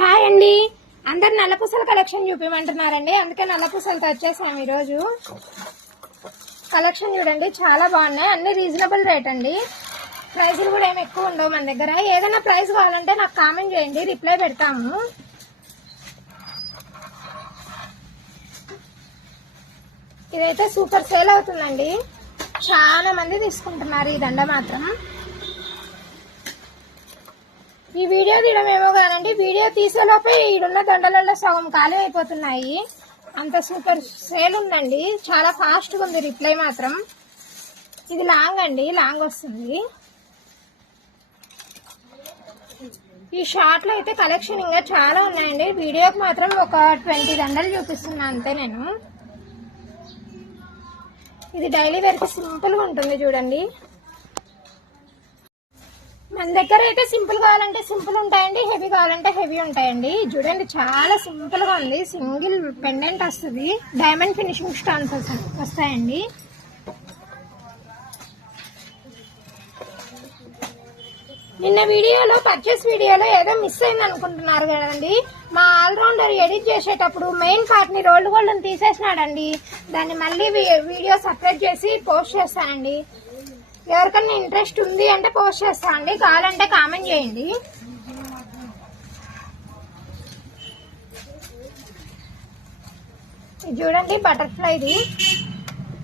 Hi అండి, అందరు నల్లపూసల collection చూపించమంటున్నారండి. అందుకే నల్లపూసలతో వచ్చేసాము ఈరోజు. కలెక్షన్ చూడండి, చాలా బాగున్నాయి. అన్ని రీజనబుల్ రేట్ అండి. ప్రైజులు కూడా ఏమి ఎక్కువ ఉండవు మన దగ్గర. ఏదైనా ప్రైస్ కావాలంటే నాకు కామెంట్ చేయండి, రిప్లై పెడతాము. ఇదైతే సూపర్ సేల్ అవుతుందండి. చాలా మంది తీసుకుంటున్నారు ఈ దండ మాత్రం. ఈ వీడియో తీయడమేమో కానండి, వీడియో తీసేలోపే ఈడున్న దండలలో సగం ఖాళీ అయిపోతున్నాయి. అంత సూపర్ సేల్ ఉందండి. చాలా ఫాస్ట్గా ఉంది రిప్లై మాత్రం. ఇది లాంగ్ అండి, లాంగ్ వస్తుంది. ఈ షార్ట్లో అయితే కలెక్షన్ ఇంకా చాలా ఉన్నాయండి. వీడియోకి మాత్రం ఒక 20 దండలు చూపిస్తున్నా అంతే నేను. ఇది డైలీ వేర్కి సింపుల్గా ఉంటుంది చూడండి. మన దగ్గర అయితే సింపుల్ కావాలంటే సింపుల్ ఉంటాయండి, హెవీ కావాలంటే హెవీ ఉంటాయండి. చూడండి, చాలా సింపుల్ గా ఉంది. సింగిల్ పెండెంట్ వస్తుంది, డైమండ్ ఫినిషింగ్ స్టోన్స్ వస్తాయండి. నిన్న వీడియోలో పర్చేస్ వీడియోలో ఏదో మిస్ అయింది అనుకుంటున్నారు కదండి. మా ఆల్రౌండర్ ఎడిట్ చేసేటప్పుడు మెయిన్ పార్ట్ ని రోల్డ్ గోల్డ్ తీసేసినాడండి. దాన్ని మళ్ళీ వీడియో సపరేట్ చేసి పోస్ట్ చేస్తానండి. ఎవరికన్నా ఇంట్రెస్ట్ ఉంది అంటే పోస్ట్ చేస్తా అండి, కావాలంటే కామెంట్ చేయండి. ఇది చూడండి, బటర్ఫ్లైది.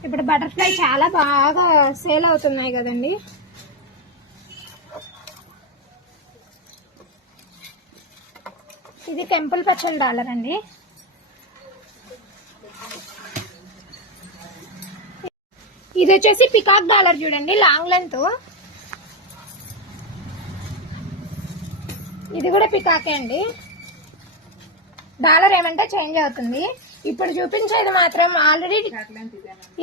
ఇప్పుడు బటర్ఫ్లై చాలా బాగా సేల్ అవుతున్నాయి కదండి. ఇది టెంపుల్ పచ్చల డాలర్ అండి. ఇది వచ్చేసి పికాక్ డాలర్ చూడండి, లాంగ్ లెంత్. ఇది కూడా పికాకే అండి. డాలర్ ఏమంటే చేంజ్ అవుతుంది. ఇప్పుడు చూపించేది మాత్రం ఆల్రెడీ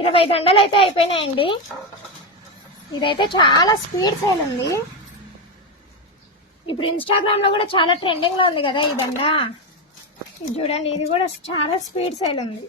20 దండలు అయితే అయిపోయినాయండి. ఇదైతే చాలా స్పీడ్ సేల్ ఉంది. ఇప్పుడు ఇన్స్టాగ్రామ్ లో కూడా చాలా ట్రెండింగ్ లో ఉంది కదా ఈ దండ. ఇది చూడండి, ఇది కూడా చాలా స్పీడ్ సేల్ ఉంది.